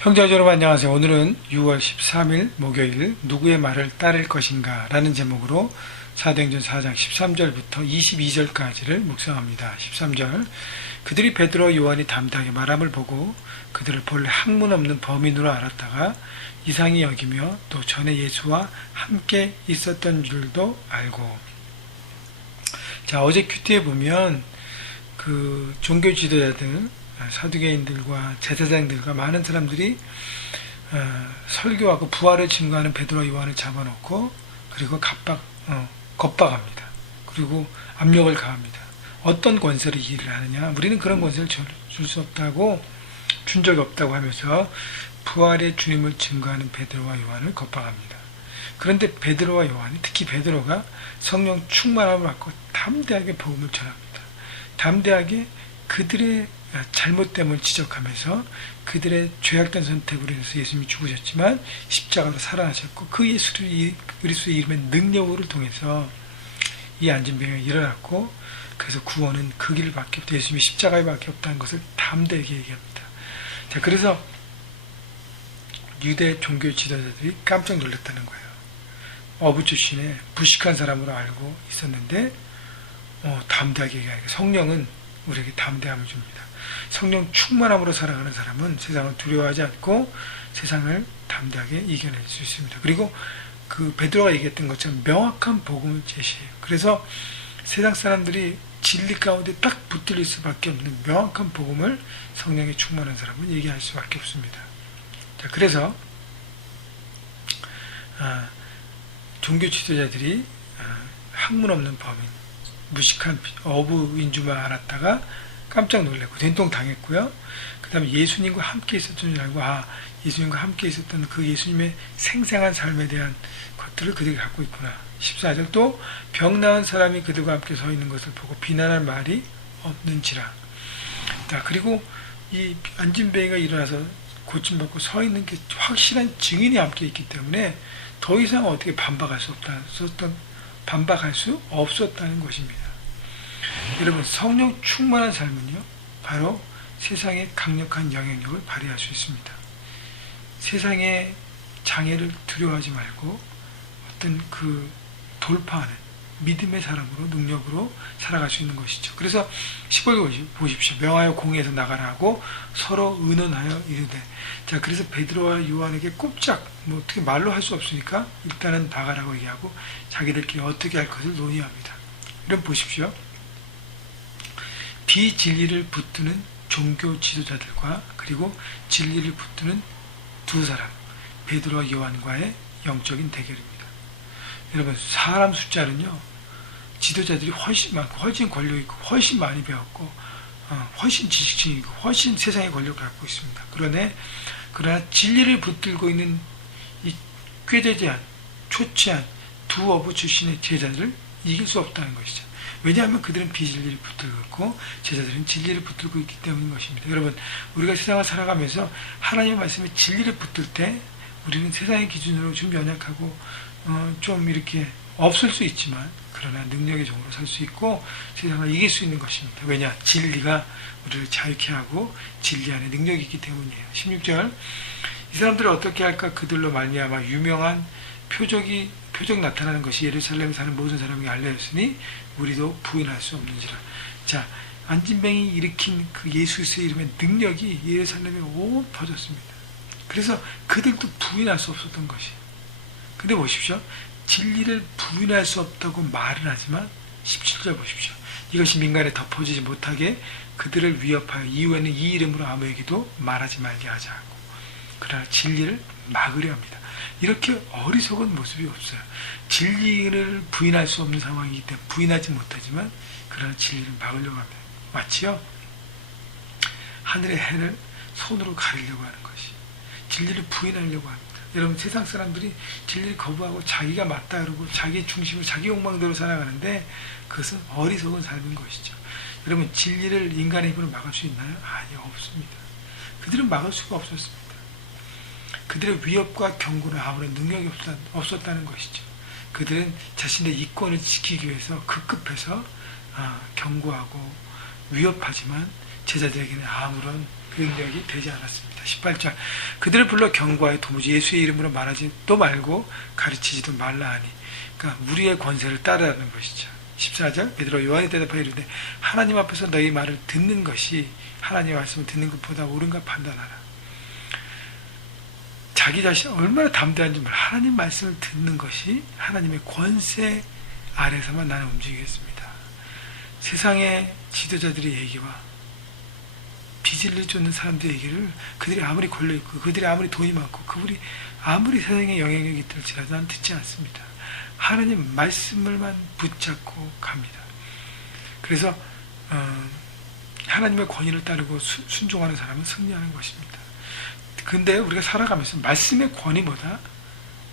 형제자 여러분 안녕하세요. 오늘은 6월 13일 목요일 누구의 말을 따를 것인가 라는 제목으로 사도행전 4장 13절부터 22절까지를 묵상합니다. 13절 그들이 베드로와 요한이 담대하게 말함을 보고 그들을 본래 학문 없는 범인으로 알았다가 이상히 여기며 또 전에 예수와 함께 있었던 줄도 알고. 자, 어제 큐티에 보면 그 종교 지도자들 사두개인들과 제사장들과 많은 사람들이 설교하고 부활을 증거하는 베드로와 요한을 잡아놓고 그리고 겁박합니다. 그리고 압력을 가합니다. 어떤 권세로 이 일을 하느냐? 우리는 그런 권세를 줄 수 없다고, 준 적이 없다고 하면서 부활의 주님을 증거하는 베드로와 요한을 겁박합니다. 그런데 베드로와 요한이, 특히 베드로가 성령 충만함을 받고 담대하게 복음을 전합니다. 담대하게 그들의 잘못됨을 지적하면서 그들의 죄악된 선택으로 인해서 예수님이 죽으셨지만 십자가로 살아나셨고 그 예수 그리스도의 이름의 능력을 통해서 이 안진병이 일어났고 그래서 구원은 그 길밖에 없다. 예수님이 십자가에 밖에 없다는 것을 담대하게 얘기합니다. 자, 그래서 유대 종교 지도자들이 깜짝 놀랐다는 거예요. 어부 출신의 부식한 사람으로 알고 있었는데 담대하게 얘기하니까 성령은 우리에게 담대함을 줍니다. 성령 충만함으로 살아가는 사람은 세상을 두려워하지 않고 세상을 담대하게 이겨낼 수 있습니다. 그리고 그 베드로가 얘기했던 것처럼 명확한 복음을 제시해요. 그래서 세상 사람들이 진리 가운데 딱 붙들릴 수밖에 없는 명확한 복음을 성령에 충만한 사람은 얘기할 수밖에 없습니다. 자, 그래서 종교 지도자들이 학문 없는 범인, 무식한 어부인 줄만 알았다가 깜짝 놀랐고 된통 당했고요. 그 다음에 예수님과 함께 있었던 줄 알고 예수님과 함께 있었던 그 예수님의 생생한 삶에 대한 것들을 그들이 갖고 있구나. 14절 또 병 나은 사람이 그들과 함께 서 있는 것을 보고 비난할 말이 없는지라. 자, 그리고 이 안진뱅이가 일어나서 고침받고 서 있는 게 확실한 증인이 함께 있기 때문에 더 이상 어떻게 반박할 수 없었다는 것입니다. 여러분, 성령 충만한 삶은요, 바로 세상에 강력한 영향력을 발휘할 수 있습니다. 세상의 장애를 두려워하지 말고 어떤 그 돌파하는 믿음의 사람으로, 능력으로 살아갈 수 있는 것이죠. 그래서 15절 보십시오. 명하여 공회에서 나가라 하고 서로 의논하여 이르되. 자, 그래서 베드로와 요한에게 꼼짝, 어떻게 말로 할 수 없으니까 일단은 나가라고 얘기하고 자기들끼리 어떻게 할 것을 논의합니다. 이런 보십시오. 비진리를 붙드는 종교 지도자들과 그리고 진리를 붙드는 두 사람, 베드로와 요한과의 영적인 대결입니다. 여러분, 사람 숫자는요, 지도자들이 훨씬 많고 훨씬 권력 있고 훨씬 많이 배웠고 훨씬 지식층이고 훨씬 세상의 권력을 갖고 있습니다. 그러나 진리를 붙들고 있는 이 꾀되지 초췌한 두 어부 출신의 제자들을 이길 수 없다는 것이죠. 왜냐하면 그들은 비진리를 붙들고 있고 제자들은 진리를 붙들고 있기 때문인 것입니다. 여러분, 우리가 세상을 살아가면서 하나님의 말씀에 진리를 붙들 때 우리는 세상의 기준으로 좀 연약하고 좀 이렇게 없을 수 있지만 그러나 능력의 종으로 살 수 있고 세상을 이길 수 있는 것입니다. 왜냐? 진리가 우리를 자유케 하고 진리 안에 능력이 있기 때문이에요. 16절 이 사람들을 어떻게 할까? 그들로 말미암아 유명한 표적 나타나는 것이 예루살렘에 사는 모든 사람에게 알려졌으니 우리도 부인할 수 없는지라. 자, 안진뱅이 일으킨 그 예수 그리스도의 이름의 능력이 예루살렘에 온 퍼졌습니다. 그래서 그들도 부인할 수 없었던 것이에요. 근데 보십시오. 진리를 부인할 수 없다고 말은 하지만 17절 보십시오. 이것이 민간에 덮어지지 못하게 그들을 위협하여 이후에는 이 이름으로 아무에게도 말하지 말게 하자 하고, 그러나 진리를 막으려 합니다. 이렇게 어리석은 모습이 없어요. 진리를 부인할 수 없는 상황이기 때문에 부인하지 못하지만 그러나 진리를 막으려고 합니다. 마치요, 하늘의 해를 손으로 가리려고 하는 것이 진리를 부인하려고 합니다. 여러분, 세상 사람들이 진리를 거부하고 자기가 맞다 그러고 자기 중심으로 자기 욕망대로 살아가는데 그것은 어리석은 삶인 것이죠. 여러분, 진리를 인간의 힘으로 막을 수 있나요? 아니요, 없습니다. 그들은 막을 수가 없었습니다. 그들의 위협과 경고는 아무런 능력이 없었다는 것이죠. 그들은 자신의 이권을 지키기 위해서 급급해서 경고하고 위협하지만 제자들에게는 아무런 능력이 되지 않았습니다. 18절 그들을 불러 경고하여 도무지 예수의 이름으로 말하지도 말고 가르치지도 말라 하니, 그러니까 무리의 권세를 따르라는 것이죠. 14절 베드로 요한이 대답하여 이르되 하나님 앞에서 너희 말을 듣는 것이 하나님의 말씀을 듣는 것보다 옳은가 판단하라. 자기 자신 얼마나 담대한지 몰라. 하나님 말씀을 듣는 것이 하나님의 권세 아래서만 나는 움직이겠습니다. 세상의 지도자들의 얘기와 비질을 쫓는 사람들의 얘기를 그들이 아무리 걸려있고 그들이 아무리 돈이 많고 그들이 아무리 세상에 영향력이 있을지라도 난 듣지 않습니다. 하나님 말씀을만 붙잡고 갑니다. 그래서 하나님의 권위를 따르고 순종하는 사람은 승리하는 것입니다. 근데 우리가 살아가면서 말씀의 권위보다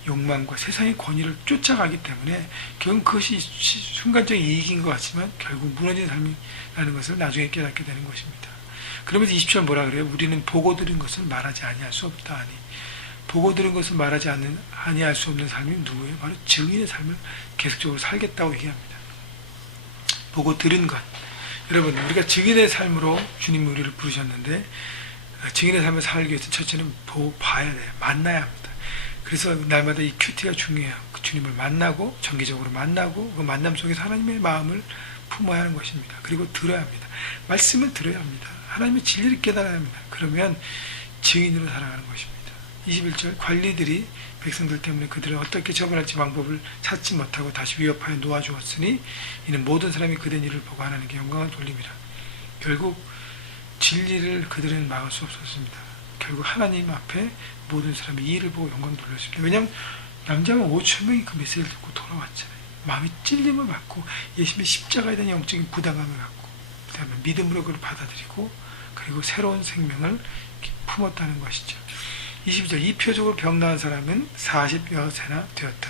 욕망과 세상의 권위를 쫓아가기 때문에 결국 그것이 순간적인 이익인 것 같지만 결국 무너진 삶이라는 것을 나중에 깨닫게 되는 것입니다. 그러면서 20절 뭐라 그래요? 우리는 보고 들은 것을 말하지 아니할 수 없다 하니, 보고 들은 것을 말하지 아니할 수 없는 삶이 누구예요? 바로 증인의 삶을 계속적으로 살겠다고 얘기합니다. 보고 들은 것. 여러분, 우리가 증인의 삶으로 주님이 우리를 부르셨는데 증인의 삶을 살기 위해서 첫째는 보고 봐야 돼요. 만나야 합니다. 그래서 날마다 이 큐티가 중요해요. 그 주님을 만나고 정기적으로 만나고 그 만남 속에서 하나님의 마음을 품어야 하는 것입니다. 그리고 들어야 합니다. 말씀을 들어야 합니다. 하나님의 진리를 깨달아야 합니다. 그러면 증인으로 살아가는 것입니다. 21절 관리들이 백성들 때문에 그들을 어떻게 처벌할지 방법을 찾지 못하고 다시 위협하여 놓아주었으니 이는 모든 사람이 그된 일을 보고 하나님께 영광을 돌립니다. 결국 진리를 그들은 막을 수 없었습니다. 결국 하나님 앞에 모든 사람이 이 일을 보고 영광 돌렸습니다. 왜냐하면 남자가 5,000명이 그 메시지를 듣고 돌아왔잖아요. 마음이 찔림을 받고 예수님의 십자가에 대한 영적인 부담감을 갖고 그 다음에 믿음으로 그걸 받아들이고 그리고 새로운 생명을 품었다는 것이죠. 22절 이 표적으로 병 나은 사람은 40여 세나 되었다.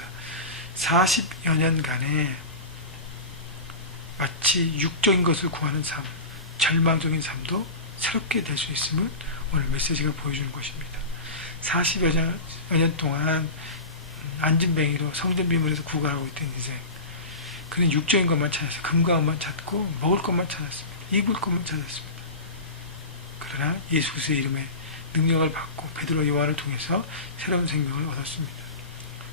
40여 년간에 마치 육적인 것을 구하는 삶, 절망적인 삶도 새롭게 될 수 있음을 오늘 메시지가 보여주는 것입니다. 40여 년 동안 안진뱅이로 성전 비문에서 구걸하고 있던 인생, 그는 육적인 것만 찾았어요. 금과 은만 찾고 먹을 것만 찾았습니다. 입을 것만 찾았습니다. 그러나 예수 그리스도의 이름에 능력을 받고 베드로 요한을 통해서 새로운 생명을 얻었습니다.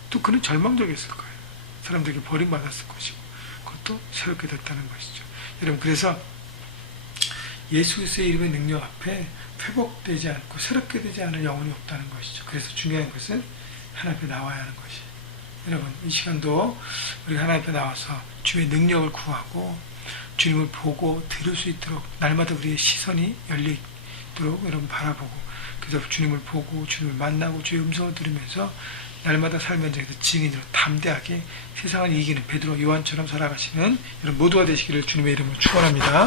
또 그는 절망적이었을 거예요. 사람들에게 버림받았을 것이고 그것도 새롭게 됐다는 것이죠. 여러분, 그래서 예수 그리스도의 이름의 능력 앞에 회복되지 않고 새롭게 되지 않을 영혼이 없다는 것이죠. 그래서 중요한 것은 하나님 앞에 나와야 하는 것이. 여러분, 이 시간도 우리가 하나님 앞에 나와서 주의 능력을 구하고 주님을 보고 들을 수 있도록 날마다 우리의 시선이 열려있도록 여러분 바라보고, 그래서 주님을 보고 주님을 만나고 주의 음성을 들으면서 날마다 삶 현장에서 증인으로 담대하게 세상을 이기는 베드로 요한처럼 살아가시는 여러분 모두가 되시기를 주님의 이름으로 축원합니다.